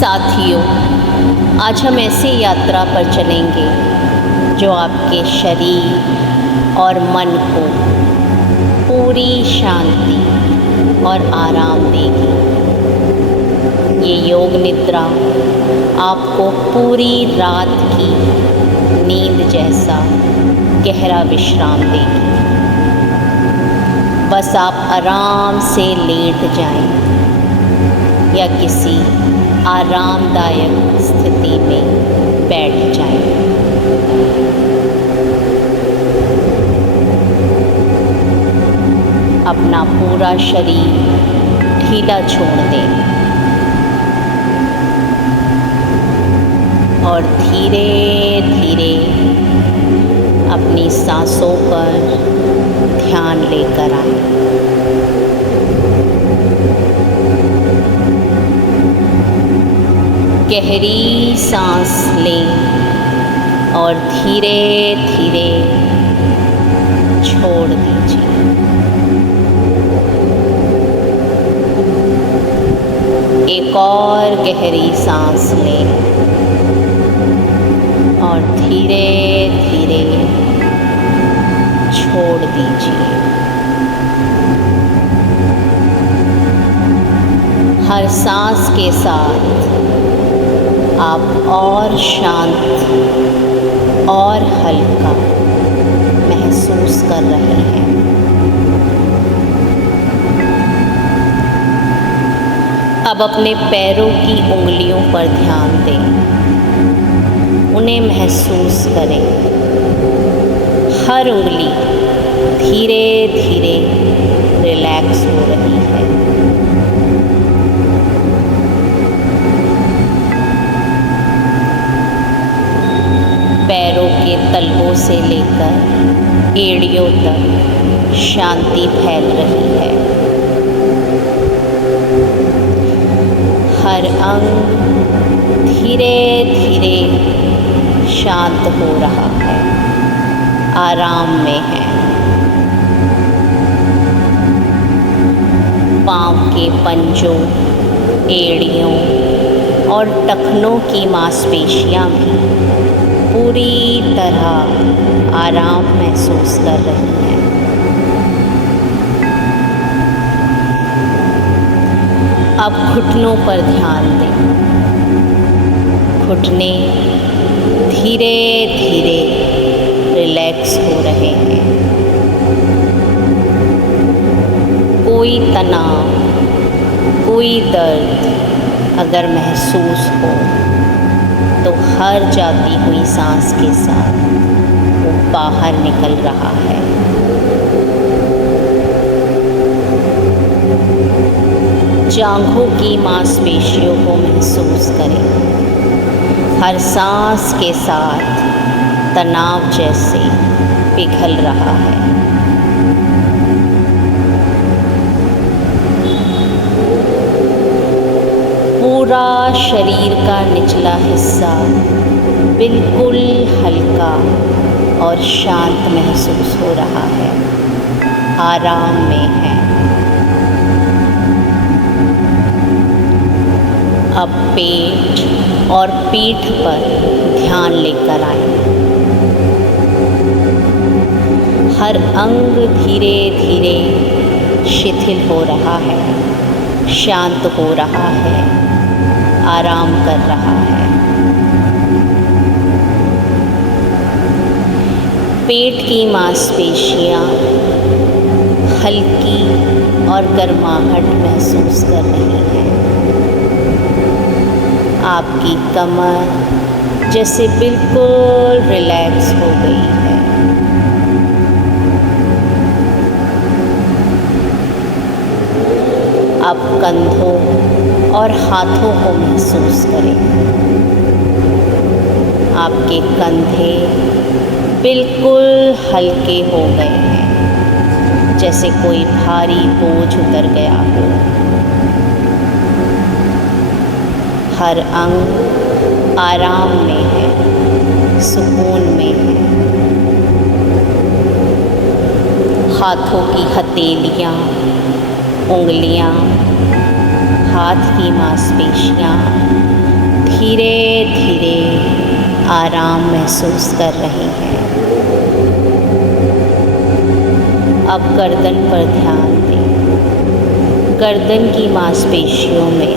साथियों, आज हम ऐसी यात्रा पर चलेंगे जो आपके शरीर और मन को पूरी शांति और आराम देगी। ये योग निद्रा आपको पूरी रात की नींद जैसा गहरा विश्राम देगी। बस आप आराम से लेट जाएं या किसी आरामदायक स्थिति में बैठ जाएं। अपना पूरा शरीर ढीला छोड़ दें और धीरे धीरे अपनी सांसों पर ध्यान लेकर आएं। गहरी सांस लें और धीरे धीरे छोड़ दीजिए। एक और गहरी सांस लें और धीरे धीरे छोड़ दीजिए। हर सांस के साथ आप और शांत और हल्का महसूस कर रहे हैं। अब अपने पैरों की उंगलियों पर ध्यान दें, उन्हें महसूस करें। हर उंगली धीरे धीरे रिलैक्स हो रही है। पैरों के तलवों से लेकर एड़ियों तक शांति फैल रही है। हर अंग धीरे धीरे शांत हो रहा है, आराम में है। पाँव के पंजों, एड़ियों और टखनों की मांसपेशियां भी पूरी तरह आराम महसूस कर रही हैं। अब घुटनों पर ध्यान दें। घुटने धीरे धीरे रिलैक्स हो रहे हैं। कोई तनाव, कोई दर्द अगर महसूस हो तो हर जाती हुई सांस के साथ वो बाहर निकल रहा है। जांघों की मांसपेशियों को महसूस करें। हर सांस के साथ तनाव जैसे पिघल रहा है। पूरा शरीर का निचला हिस्सा बिल्कुल हल्का और शांत महसूस हो रहा है, आराम में है। अब पेट और पीठ पर ध्यान लेकर आएं। हर अंग धीरे धीरे शिथिल हो रहा है, शांत हो रहा है, आराम कर रहा है। पेट की मांसपेशियां हल्की और गर्माहट महसूस कर रही हैं। आपकी कमर जैसे बिल्कुल रिलैक्स हो गई है। अब कंधों और हाथों को महसूस करें। आपके कंधे बिल्कुल हल्के हो गए हैं, जैसे कोई भारी बोझ उतर गया हो। हर अंग आराम में है, सुकून में है। हाथों की हथेलियाँ, उंगलियाँ, हाथ की मांसपेशियाँ धीरे धीरे आराम महसूस कर रही हैं। अब गर्दन पर ध्यान दें। गर्दन की मांसपेशियों में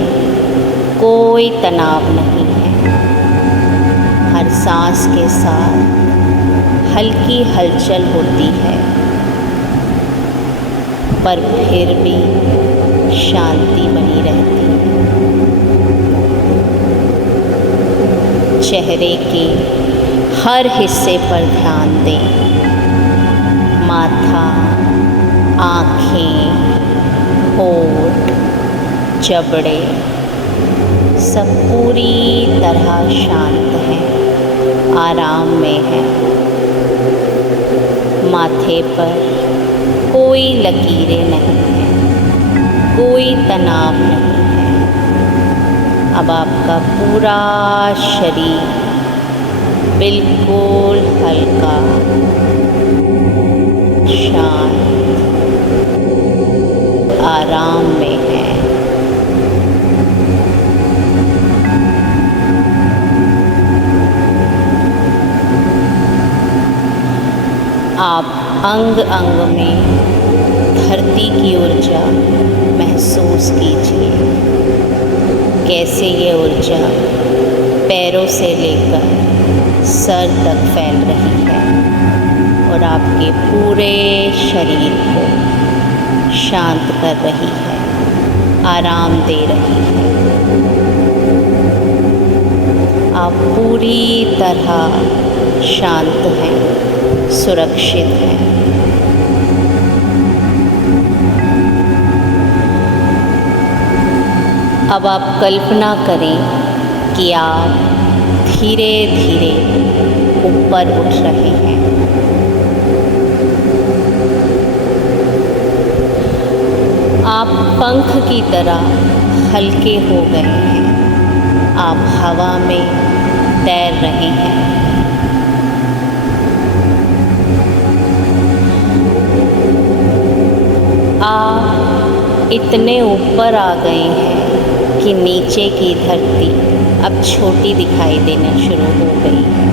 कोई तनाव नहीं है। हर सांस के साथ हल्की हलचल होती है, पर फिर भी शांति बनी रहती है। चेहरे के हर हिस्से पर ध्यान दें। माथा, आँखें, होठ, जबड़े सब पूरी तरह शांत हैं, आराम में हैं। माथे पर कोई लकीरें नहीं हैं, कोई तनाव नहीं है। अब आपका पूरा शरीर बिल्कुल हल्का, शांत, आराम में है। आप अंग अंग में धरती की ऊर्जा महसूस कीजिए। कैसे ये ऊर्जा पैरों से लेकर सर तक फैल रही है और आपके पूरे शरीर को शांत कर रही है, आराम दे रही है। आप पूरी तरह शांत हैं, सुरक्षित हैं। अब आप कल्पना करें कि आप धीरे धीरे ऊपर उठ रहे हैं। आप पंख की तरह हल्के हो गए हैं। आप हवा में तैर रहे हैं। आप इतने ऊपर आ गए हैं कि नीचे की धरती अब छोटी दिखाई देना शुरू हो गई है।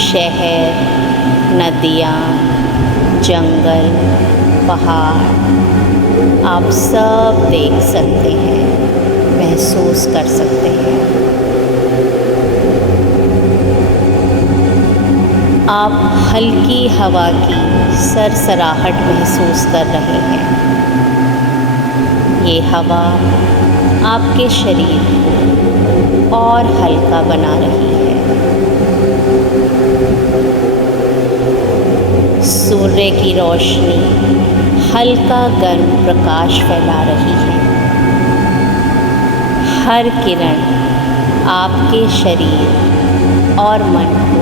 शहर, नदियाँ, जंगल, पहाड़ आप सब देख सकते हैं, महसूस कर सकते हैं। आप हल्की हवा की सरसराहट महसूस कर रहे हैं। ये हवा आपके शरीर को और हल्का बना रही है। सूर्य की रोशनी हल्का गर्म प्रकाश फैला रही है। हर किरण आपके शरीर और मन को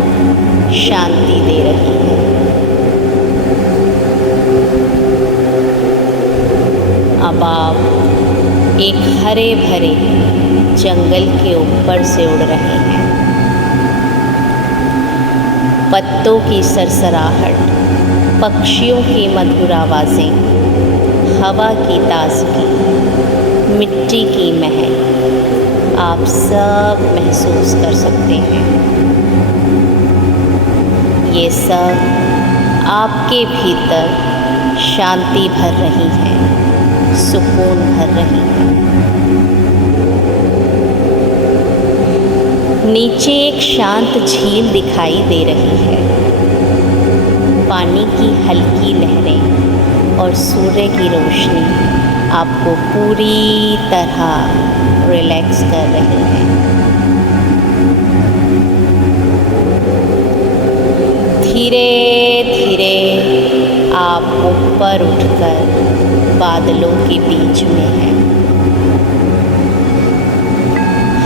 शांति दे रही है। अब आप एक हरे भरे जंगल के ऊपर से उड़ रहे हैं। पत्तों की सरसराहट, पक्षियों की मधुर आवाज़ें, हवा की ताज़गी, मिट्टी की महक आप सब महसूस कर सकते हैं। ये सब आपके भीतर शांति भर रही है, सुकून भर रही है। नीचे एक शांत झील दिखाई दे रही है। पानी की हल्की लहरें और सूर्य की रोशनी आपको पूरी तरह रिलैक्स कर रही है। धीरे धीरे आप ऊपर उठकर बादलों के बीच में हैं।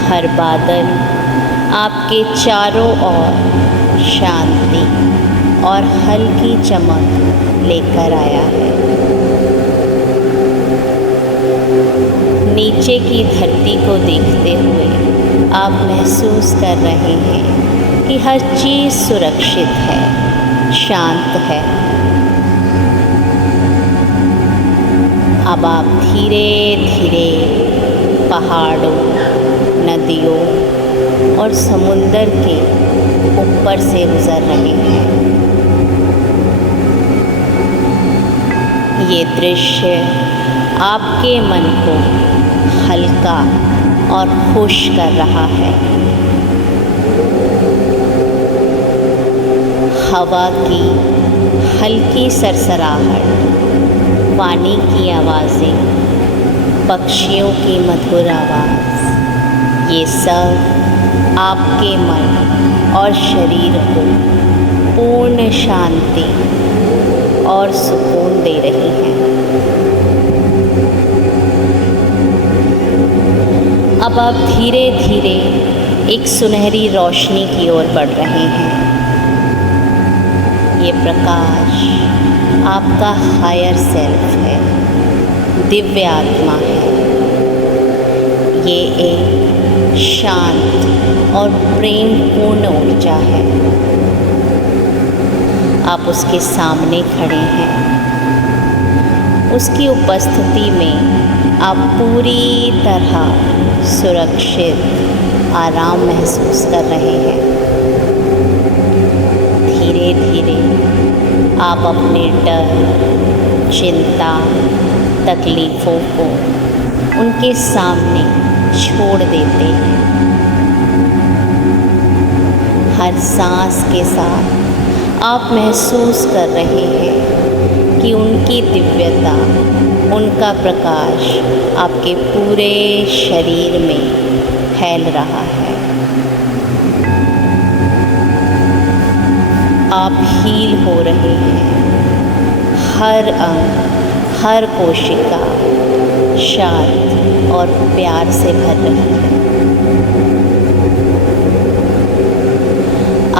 हर बादल आपके चारों ओर शांति और हल्की चमक लेकर आया है। नीचे की धरती को देखते हुए आप महसूस कर रहे हैं कि हर चीज़ सुरक्षित है, शांत है। अब आप धीरे धीरे पहाड़ों, नदियों और समुंदर के ऊपर से गुजर रहे हैं। ये दृश्य आपके मन को हल्का और खुश कर रहा है। हवा की हल्की सरसराहट, पानी की आवाज़ें, पक्षियों की मधुर आवाज़, ये सब आपके मन और शरीर को पूर्ण शांति और सुकून दे रही हैं। अब आप धीरे धीरे एक सुनहरी रोशनी की ओर बढ़ रहे हैं। ये प्रकाश आपका हायर सेल्फ है, दिव्य आत्मा है। ये एक शांत और प्रेमपूर्ण ऊर्जा है। आप उसके सामने खड़े हैं। उसकी उपस्थिति में आप पूरी तरह सुरक्षित, आराम महसूस कर रहे हैं। धीरे धीरे आप अपने डर, चिंता, तकलीफ़ों को उनके सामने छोड़ देते हैं। हर सांस के साथ आप महसूस कर रहे हैं कि उनकी दिव्यता, उनका प्रकाश आपके पूरे शरीर में फैल रहा है। आप हील हो रहे हैं। हर अंग, हर कोशिका शांत और प्यार से भर रही है।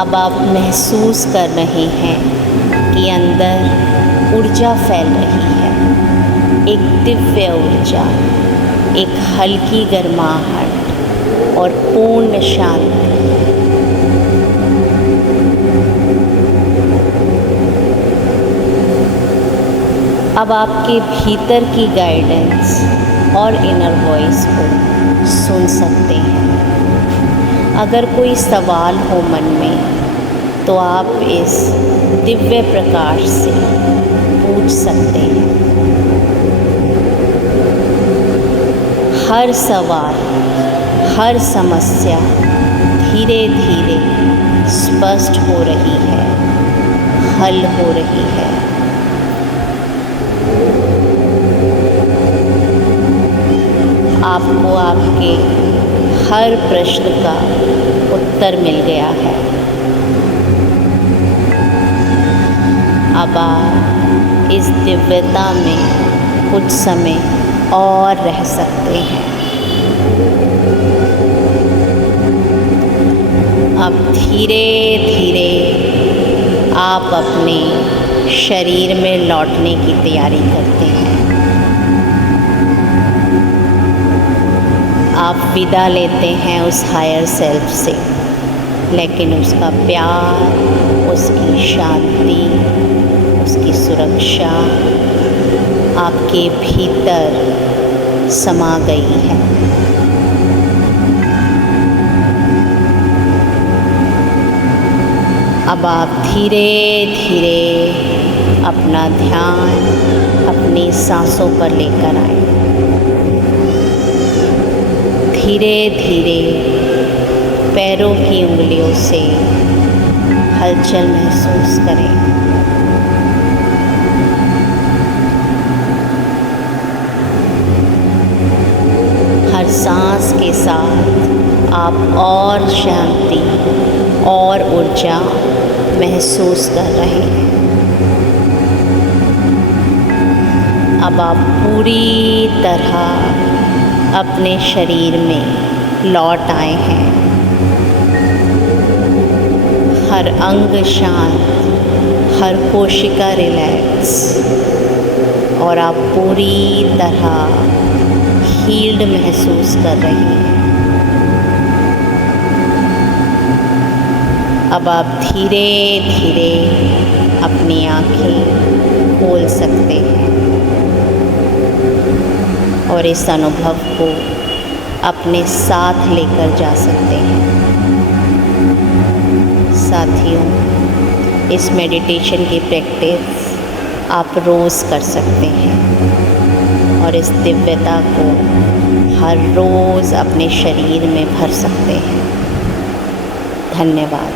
अब आप महसूस कर रहे हैं कि अंदर ऊर्जा फैल रही है, एक दिव्य ऊर्जा, एक हल्की गर्माहट और पूर्ण शांति। अब आपके भीतर की गाइडेंस और इनर वॉइस को सुन सकते हैं। अगर कोई सवाल हो मन में तो आप इस दिव्य प्रकाश से पूछ सकते हैं। हर सवाल, हर समस्या धीरे धीरे स्पष्ट हो रही है, हल हो रही है। आपको आपके हर प्रश्न का उत्तर मिल गया है। अब आप इस दिव्यता में कुछ समय और रह सकते हैं। अब धीरे धीरे आप अपने शरीर में लौटने की तैयारी करते हैं। आप विदा लेते हैं उस हायर सेल्फ से, लेकिन उसका प्यार, उसकी शांति, उसकी सुरक्षा आपके भीतर समा गई है। अब आप धीरे धीरे अपना ध्यान अपनी सांसों पर लेकर आए। धीरे धीरे पैरों की उंगलियों से हलचल महसूस करें। हर सांस के साथ आप और शांति और ऊर्जा महसूस कर रहे हैं। अब आप पूरी तरह अपने शरीर में लौट आए हैं। हर अंग शांत, हर कोशिका रिलैक्स और आप पूरी तरह हील्ड महसूस कर रहे हैं। अब आप धीरे धीरे अपनी आँखें खोल सकते हैं और इस अनुभव को अपने साथ लेकर जा सकते हैं। साथियों, इस मेडिटेशन की प्रैक्टिस आप रोज़ कर सकते हैं और इस दिव्यता को हर रोज़ अपने शरीर में भर सकते हैं। धन्यवाद।